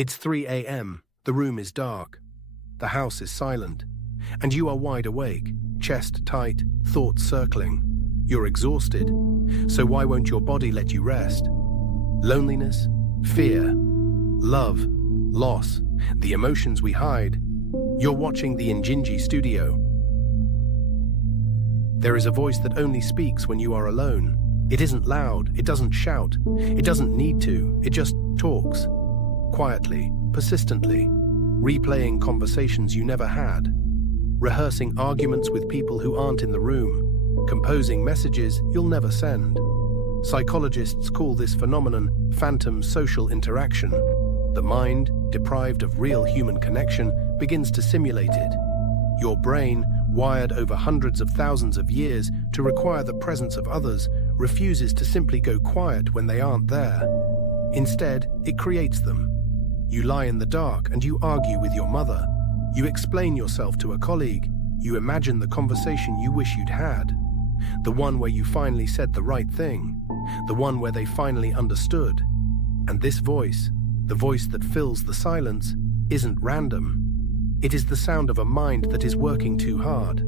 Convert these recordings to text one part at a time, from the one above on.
It's 3 a.m., the room is dark, the house is silent, and you are wide awake, chest tight, thoughts circling. You're exhausted, so why won't your body let you rest? Loneliness, fear, love, loss, the emotions we hide. You're watching the Njinji studio. There is a voice that only speaks when you are alone. It isn't loud, it doesn't shout, it doesn't need to, it just talks. Quietly, persistently, replaying conversations you never had, rehearsing arguments with people who aren't in the room, composing messages you'll never send. Psychologists call this phenomenon phantom social interaction. The mind, deprived of real human connection, begins to simulate it. Your brain, wired over hundreds of thousands of years to require the presence of others, refuses to simply go quiet when they aren't there. Instead, it creates them. You lie in the dark and you argue with your mother. You explain yourself to a colleague. You imagine the conversation you wish you'd had. The one where you finally said the right thing. The one where they finally understood. And this voice, the voice that fills the silence, isn't random. It is the sound of a mind that is working too hard.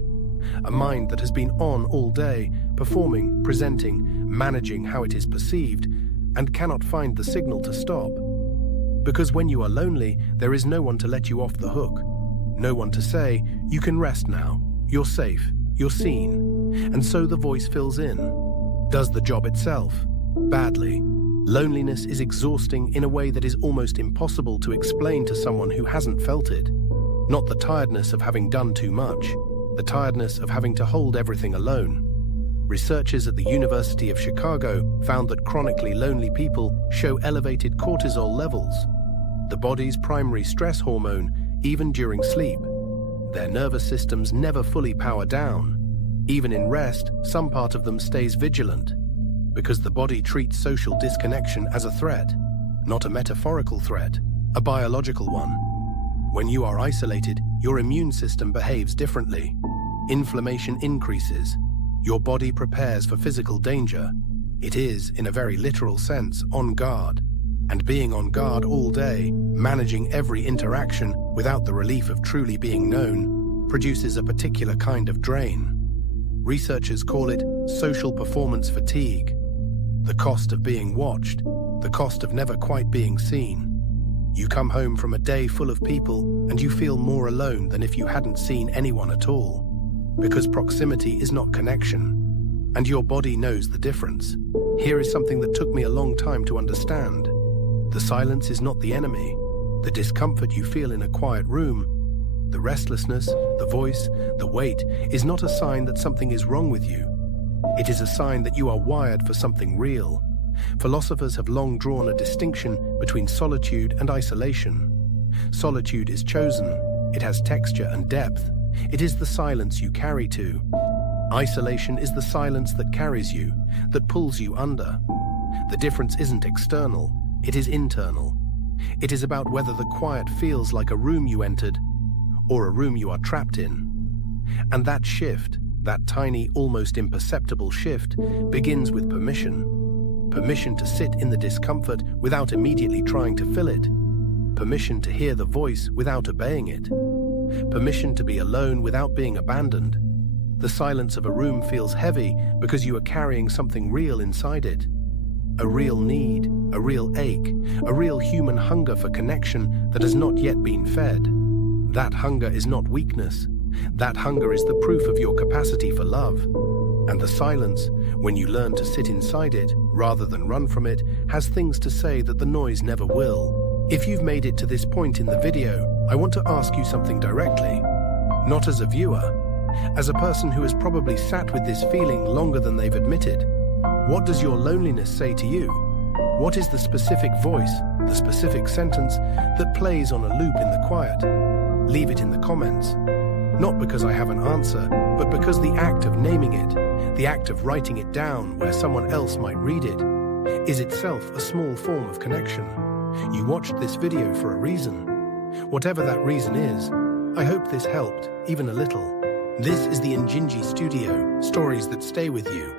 A mind that has been on all day, performing, presenting, managing how it is perceived, and cannot find the signal to stop. Because when you are lonely, there is no one to let you off the hook. No one to say, you can rest now, you're safe, you're seen. And so the voice fills in. Does the job itself. Badly. Loneliness is exhausting in a way that is almost impossible to explain to someone who hasn't felt it. Not the tiredness of having done too much, the tiredness of having to hold everything alone. Researchers at the University of Chicago found that chronically lonely people show elevated cortisol levels, the body's primary stress hormone, even during sleep. Their nervous systems never fully power down. Even in rest, some part of them stays vigilant, because the body treats social disconnection as a threat, not a metaphorical threat, a biological one. When you are isolated, your immune system behaves differently. Inflammation increases. Your body prepares for physical danger. It is, in a very literal sense, on guard. And being on guard all day, managing every interaction without the relief of truly being known, produces a particular kind of drain. Researchers call it social performance fatigue. The cost of being watched, the cost of never quite being seen. You come home from a day full of people and you feel more alone than if you hadn't seen anyone at all. Because proximity is not connection, and your body knows the difference. Here is something that took me a long time to understand. The silence is not the enemy. The discomfort you feel in a quiet room, the restlessness, the voice, the weight, is not a sign that something is wrong with you. It is a sign that you are wired for something real. Philosophers have long drawn a distinction between solitude and isolation. Solitude is chosen. It has texture and depth. It is the silence you carry to. Isolation is the silence that carries you, that pulls you under. The difference isn't external, it is internal. It is about whether the quiet feels like a room you entered or a room you are trapped in. And that shift, that tiny, almost imperceptible shift, begins with permission. Permission to sit in the discomfort without immediately trying to fill it. Permission to hear the voice without obeying it. Permission to be alone without being abandoned. The silence of a room feels heavy because you are carrying something real inside it. A real need, a real ache, a real human hunger for connection that has not yet been fed. That hunger is not weakness. That hunger is the proof of your capacity for love. And the silence, when you learn to sit inside it rather than run from it, has things to say that the noise never will. If you've made it to this point in the video, I want to ask you something directly. Not as a viewer, as a person who has probably sat with this feeling longer than they've admitted. What does your loneliness say to you? What is the specific voice, the specific sentence that plays on a loop in the quiet? Leave it in the comments. Not because I have an answer, but because the act of naming it, the act of writing it down where someone else might read it, is itself a small form of connection. You watched this video for a reason. Whatever that reason is, I hope this helped, even a little. This is the Njinji Studio, stories that stay with you.